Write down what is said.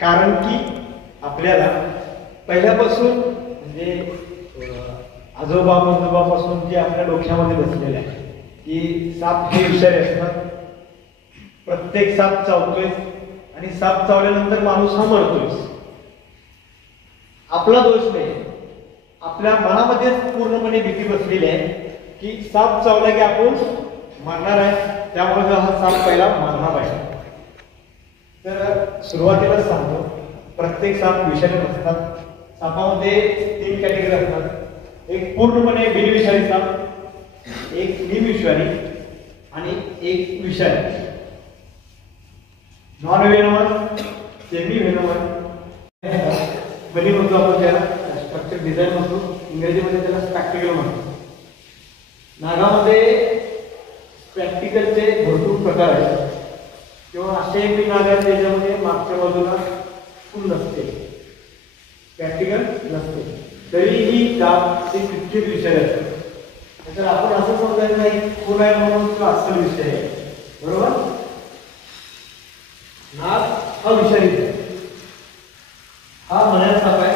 कारण की आपल्याला पहिल्यापासून म्हणजे आजोबा पंजोबापासून जे आपल्या डोक्यामध्ये बसलेलं आहे की साप हे विषारी असतात, प्रत्येक साप चावतोय आणि साप चावल्यानंतर माणूस हा मरतोय. आपला दोष नाही, आपल्या मनामध्ये पूर्णपणे भीती बसलेली आहे की साप चावला की आपण मरणार आहे, त्यामुळे हा साप पहिला मारणार आहे. तर सुरुवातीला सांगतो, प्रत्येक साप विषारी नसतात. सापामध्ये 3 कॅटेगरी असतात. एक पूर्णपणे बिनविषारी साप, एक निमविषारी आणि एक विषारी. नॉन व्हेनोमस, सेमी व्हेनोमस बनी म्हणतो आपण त्याला, स्ट्रक्चर डिझाईन म्हणतो, इंग्रजीमध्ये त्याला स्पॅक्टिकल म्हणतो. नागामध्ये स्पॅक्टिकलचे भरपूर प्रकार आहेत किंवा असे एक नाग आहेत ज्याच्यामध्ये मागच्या बाजूला फुल नसते, स्पॅक्टिकल नसते, तरीही डाग ते कितके विषय असतात. तर आपण असं समजायचं नाही फुल आहे म्हणून तो अस्सल विषय आहे, बरोबर. नाग हा विषारी, हा म्हणायचा साप आहे